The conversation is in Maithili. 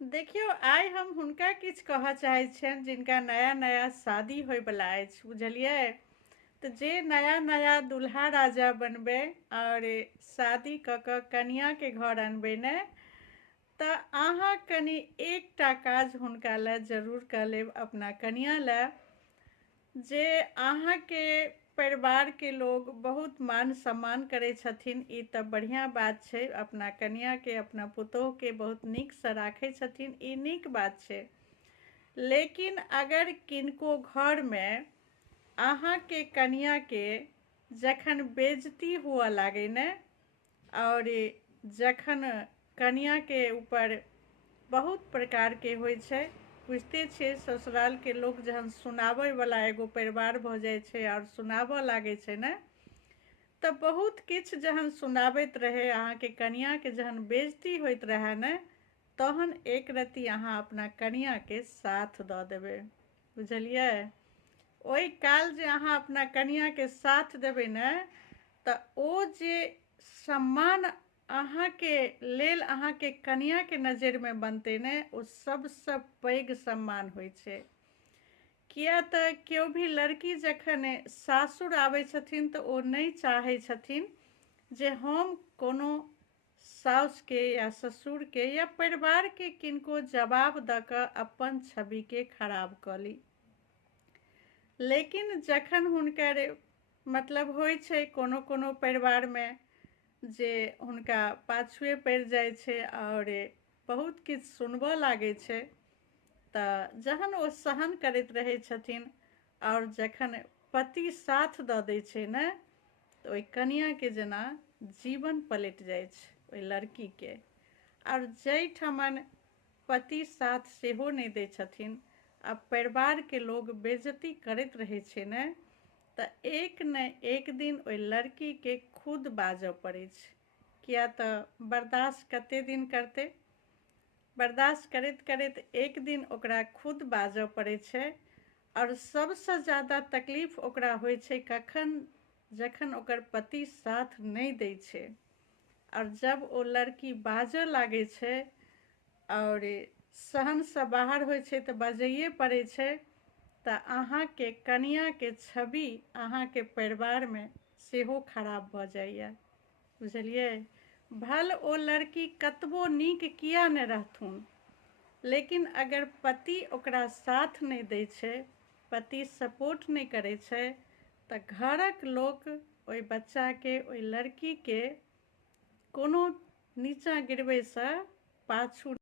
देखियौ, आइ हम हुनका किछु कहऽ चाहै छियनि जिनका नया नया शादी होयवला अछि, बुझलियै। तऽ जे नया नया दूल्हा राजा बनबै और शादी कऽ कऽ कनियाँके घर अनबै ने, तऽ अहाँ कनि एकटा काज हुनका लए जरूर कऽ लेब, अपना कनियाँ लए, जे अहाँके परिवारके लोग बहुत मान सम्मान करै छथिन। ई तऽ बढ़िआँ बात छै, अपना कनियाँके अपना पुतोहके बहुत नीकसँ राखै छथिन, ई नीक बात छै। लेकिन अगर किनको घरमे अहाँके कनियाँके जखन बेइज्जती हुअ लागे ने, और जखन कनियाँके ऊपर बहुत प्रकारके होइ छै, बुझते छियै ससुरालके लोग जहन सुनाबैवला एगो परिवार भऽ जाइ छै और सुनाबऽ लागै छै ने, तऽ बहुत किछु जहन सुनाबैत रहै अहाँके कनियाँके जहन बेइज्जती होइत रहै ने, तहन एक रत्ती अहाँ अपना कनियाँके साथ दऽ देबै, बुझलियै। ओहि काल जे अहाँ अपना कनियाँके साथ देबै ने, तऽ ओ जे सम्मान अहाँके लेल अहाँके कनियाँके नजरिमे बनतै ने, ओ सबसँ पैघ सम्मान होइ छै। किया तऽ केओ भी लड़की जखन सासुर आबै छथिन तऽ ओ नहि चाहै छथिन जे हम कोनो साउसके या ससुरके या परिवारके किनको जवाब दऽ कऽ अपन छविके खराब कऽ ली। लेकिन जखन हुनकर मतलब होइ छै कोनो कोनो परिवारमे जे हुनका पाछुए पड़ि जाइ छै और बहुत किछु सुनबऽ लागै छै, तऽ जहन ओ सहन करैत रहै छथिन और जखन पति साथ दऽ दै छै ने, तऽ ओहि कनियाँके जेना जीवन पलटि जाइ छै ओहि लड़कीके। और जाहिठमन पति साथ सेहो नहि दै छथिन आ परिवारके लोग बेइज्जती करैत रहै छै ने, तऽ एक ने एक दिन ओहि लड़कीके खुद बाजऽ पड़ै छै। किया तऽ बर्दाश्त कते दिन करतै, बर्दाश्त करैत करैत एक दिन ओकरा खुद बाजऽ पड़ै छै। और सबसँ ज़्यादा तकलीफ ओकरा होइ छै कखन, जखन ओकर पति साथ नहि दै छै। और जब ओ लड़की बाजऽ लागै छै और सहनसँ बाहर होइ छै तऽ बाजैए पड़ै छै, तऽ अहाँके कनियाँके छवि अहाँके परिवारमे सेहो खराब भऽ जाइए, बुझलियै। भल ओ लड़की कतबो नीक किया नहि रहथुन, लेकिन अगर पति ओकरा साथ नहि दै छै, पति सपोर्ट नहि करै छै, तऽ घरक लोक ओहि बच्चाके, ओहि लड़कीके कोनो नीचाँ गिरबैसँ पाछू